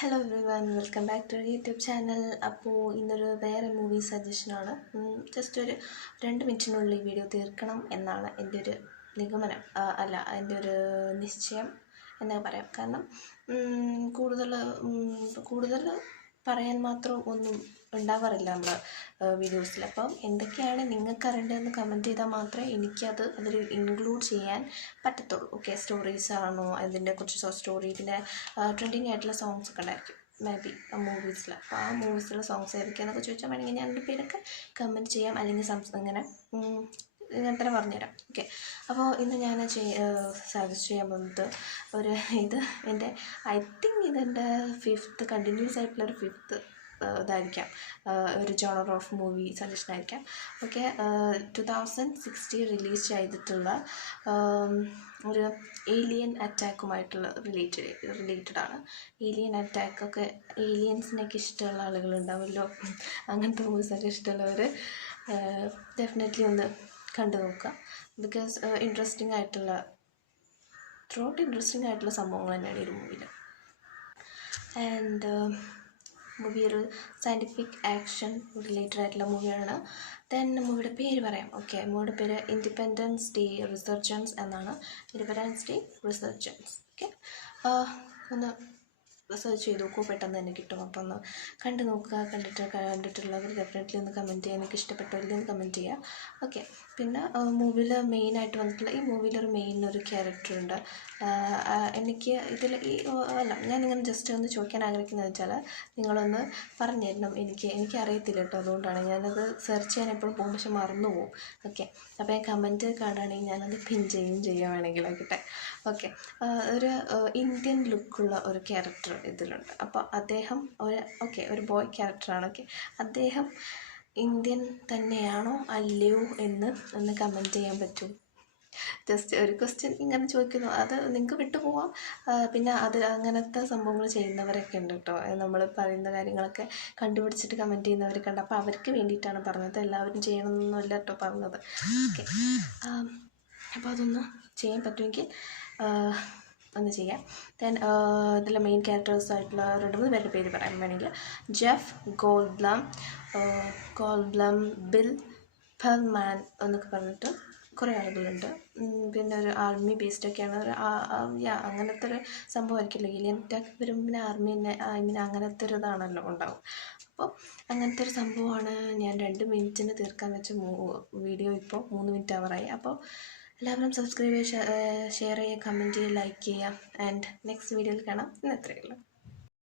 Hello everyone, welcome back to YouTube channel. അപ്പോൾ ഇന്നൊരു വേറെ മൂവി സജഷനാണ്. ജസ്റ്റ് ഒരു 2 മിനിറ്റിനുള്ളിൽ ഈ വീഡിയോ തീർക്കണം എന്നാണ് എൻ്റെ ഒരു നിഗമനം, അല്ല എൻ്റെ ഒരു നിശ്ചയം എന്നൊക്കെ പറയാം. കാരണം കൂടുതൽ കൂടുതൽ പറയാൻ മാത്രം ഒന്നും ഉണ്ടാവാറില്ല നമ്മൾ വീഡിയോസിൽ. അപ്പം എന്തൊക്കെയാണ് നിങ്ങൾക്ക് അറിയേണ്ടതെന്ന് കമൻറ്റ് ചെയ്താൽ മാത്രമേ എനിക്കത് അതിൽ ഇൻക്ലൂഡ് ചെയ്യാൻ പറ്റത്തുള്ളൂ. ഓക്കെ, സ്റ്റോറീസ് ആണോ, അതിൻ്റെ കുറച്ച് സ്റ്റോറി, പിന്നെ ട്രെൻഡിങ് ആയിട്ടുള്ള സോങ്സ് ഒക്കെ ഉണ്ടായിരിക്കും മേ ബി മൂവീസിൽ. അപ്പോൾ ആ മൂവീസിലുള്ള സോങ്സ് ഏതൊക്കെയാണെന്നൊക്കെ ചോദിച്ചാൽ വേണമെങ്കിൽ ഞാൻ എൻ്റെ പേരൊക്കെ കമൻറ്റ് ചെയ്യാം, അല്ലെങ്കിൽ ഇങ്ങനെ തന്നെ പറഞ്ഞുതരാം. ഓക്കെ, അപ്പോൾ ഇന്ന് ഞാൻ സജസ്റ്റ് ചെയ്യാൻ പോകുന്നത് ഇത് എൻ്റെ ഐ തിങ്ക് ഇതെൻ്റെ 5th കണ്ടിന്യൂസ് ആയിട്ടുള്ളൊരു 5th ഇതായിരിക്കാം, ഒരു ജോണർ ഓഫ് മൂവി സജഷൻ ആയിരിക്കാം. ഓക്കെ, 2016 റിലീസ് ചെയ്തിട്ടുള്ള ഒരു ഏലിയൻ അറ്റാക്കുമായിട്ടുള്ള റിലേറ്റഡാണ്. ഏലിയൻ അറ്റാക്കൊക്കെ, ഏലിയൻസിനൊക്കെ ഇഷ്ടമുള്ള ആളുകളുണ്ടാവുമല്ലോ, അങ്ങനത്തെ മൂവീസൊക്കെ ഇഷ്ടമുള്ളവർ ഡെഫിനറ്റ്ലി ഒന്ന് കണ്ടു നോക്കുക. ബിക്കോസ് ഇൻട്രസ്റ്റിംഗ് ആയിട്ടുള്ള സംഭവങ്ങൾ തന്നെയാണ് ഈ ഒരു മൂവിയിൽ. ആൻഡ് മൂവി ഒരു സയൻറ്റിഫിക് ആക്ഷൻ റിലേറ്റഡ് ആയിട്ടുള്ള മൂവിയാണ്. ദെൻ മൂവിയുടെ പേര് പറയാം. ഓക്കെ, മൂവിയുടെ പേര് ഇൻഡിപെൻഡൻസ് ഡേ റിസർജൻസ് എന്നാണ്. Independence day resurgence. ഓക്കെ, ഒന്ന് സെർച്ച് ചെയ്ത് നോക്കൂ, പെട്ടെന്ന് തന്നെ കിട്ടും. അപ്പോൾ ഒന്ന് കണ്ടു നോക്കുക. കണ്ടിട്ടുള്ളവർ ഡെഫിനറ്റ്ലി ഒന്ന് കമൻറ്റ് ചെയ്യുക, എനിക്ക് ഇഷ്ടപ്പെട്ടില്ലെങ്കിൽ ഒന്ന് കമൻറ്റ് ചെയ്യുക. ഓക്കെ, പിന്നെ മൂവിയിൽ മെയിനായിട്ട് വന്നിട്ടുള്ള ഈ മൂവിയിലൊരു ഒരു ക്യാരക്ടറുണ്ട്. എനിക്ക് ഇതിൽ ഞാനിങ്ങനെ ജസ്റ്റ് ഒന്ന് ചോദിക്കാൻ ആഗ്രഹിക്കുന്നത് വെച്ചാൽ, നിങ്ങളൊന്ന് പറഞ്ഞു തരണം. എനിക്കറിയത്തില്ല കേട്ടോ, അതുകൊണ്ടാണ് ഞാനത് സെർച്ച് ചെയ്യാൻ എപ്പോഴും പോകും, പക്ഷെ മറന്നു പോകും. ഓക്കെ, അപ്പോൾ ഞാൻ കമൻറ്റ് കാണുകയാണെങ്കിൽ ഞാനത് പിൻ ചെയ്യുകയാണെങ്കിൽ ആയിക്കോട്ടെ. ഓക്കെ, ഒരു ഇന്ത്യൻ ലുക്കുള്ള ഒരു ക്യാരക്ടർ ഇതിലുണ്ട്. അപ്പോൾ അദ്ദേഹം ഒരു ബോയ് ക്യാരക്ടറാണ്. ഓക്കെ, അദ്ദേഹം ഇന്ത്യൻ തന്നെയാണോ അല്ലയോ എന്ന് ഒന്ന് കമൻറ്റ് ചെയ്യാൻ പറ്റും. ജസ്റ്റ് ഒരു ക്വസ്റ്റ്യൻ ഇങ്ങനെ ചോദിക്കുന്നു, അത് നിങ്ങൾക്ക് വിട്ടുപോകാം. പിന്നെ അങ്ങനത്തെ സംഭവങ്ങൾ ചെയ്യുന്നവരൊക്കെ ഉണ്ട് കേട്ടോ, നമ്മൾ പറയുന്ന കാര്യങ്ങളൊക്കെ കണ്ടുപിടിച്ചിട്ട് കമൻറ്റ് ചെയ്യുന്നവരൊക്കെ ഉണ്ട്. അപ്പോൾ അവർക്ക് വേണ്ടിയിട്ടാണ് പറഞ്ഞത്, എല്ലാവരും ചെയ്യണമെന്നൊന്നുമില്ല കേട്ടോ പറഞ്ഞത്. ഓക്കെ, അപ്പോൾ അതൊന്ന് ചെയ്യാൻ പറ്റുമെങ്കിൽ ഒന്ന് ചെയ്യാം. ദെൻ ഇതിൽ മെയിൻ ക്യാരക്ടേഴ്സായിട്ടുള്ള 2-3 പേരുടെ പേര് പറയാൻ വേണമെങ്കിൽ ജെഫ് ഗോൾബ്ലം, ബിൽ പെർമാൻ എന്നൊക്കെ പറഞ്ഞിട്ട് കുറേ ആളുകളുണ്ട്. പിന്നെ ഒരു ആർമി ബേസ്ഡൊക്കെയാണ്, അങ്ങനത്തെ ഒരു സംഭവമായിരിക്കുമല്ലോ. ഏലിയൻ അറ്റാക്ക് വരുമ്പോൾ പിന്നെ അങ്ങനത്തെ ഒരു ഇതാണല്ലോ ഉണ്ടാവും. അപ്പോൾ അങ്ങനത്തെ ഒരു സംഭവമാണ്. ഞാൻ 2 മിനിറ്റിന് തീർക്കാൻ വെച്ച വീഡിയോ ഇപ്പോൾ 3 മിനിറ്റ് ആവറായി. അപ്പോൾ എല്ലാവരും സബ്സ്ക്രൈബ് ചെയ്യുക, ഷെയർ ചെയ്യുക, കമൻറ്റ് ചെയ്യുക, ലൈക്ക് ചെയ്യുക. ആൻഡ് നെക്സ്റ്റ് വീഡിയോയിൽ കാണാം. ഇന്ന് എത്രയേ ഉള്ളൂ.